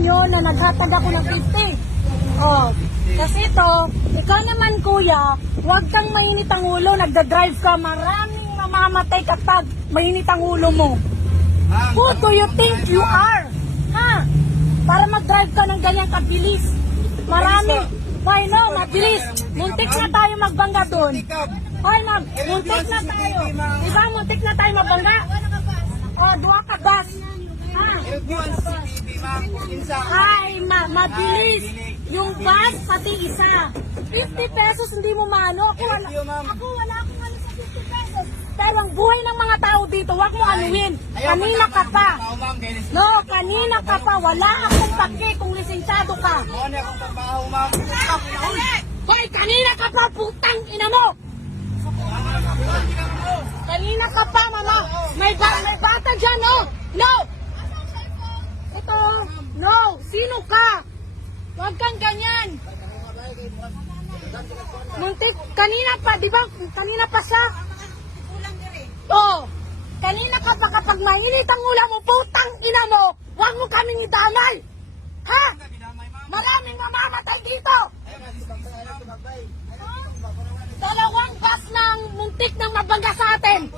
nyo na naghatag ako ng 50. Oh, kasi ito, ikaw naman kuya, huwag kang mainit ang ulo, nagda-drive ka, maraming mamamatay kapag mainit ang ulo mo. Who do you think you are? Ha? Para mag-drive ka ng ganyang kabilis. Marami. Why no, mabilis. Muntik na tayo magbangga doon. Hoy ma'am, muntik na tayo. Diba, muntik na tayo magbangga? O, duha ka gas. Ha? Ay, mabilis. Yung bus, pati isa. 50 pesos, hindi mo maano. Ako wala akong ano sa 50 pesos. Pero ang buhay ng mga tao dito, wag mo anuhin. Kanina ka pa. No, kanina ka pa. Wala akong pake kung lisensyado ka. Hoy, kanina ka pa, putang ina mo. Kanina ka pa, mama. May bata dyan, no? No! Ito, no. Sino ka? Huwag kang ganyan. Muntik, kanina pa, di ba? Kanina pa siya. Oh, kanina ka pa kapag mainit ang ulam mo, putang ina mo, huwag mo kaming idamay. Ha? Maraming mamamatay dito. Dalawang bus ng muntik ng mabangga sa atin.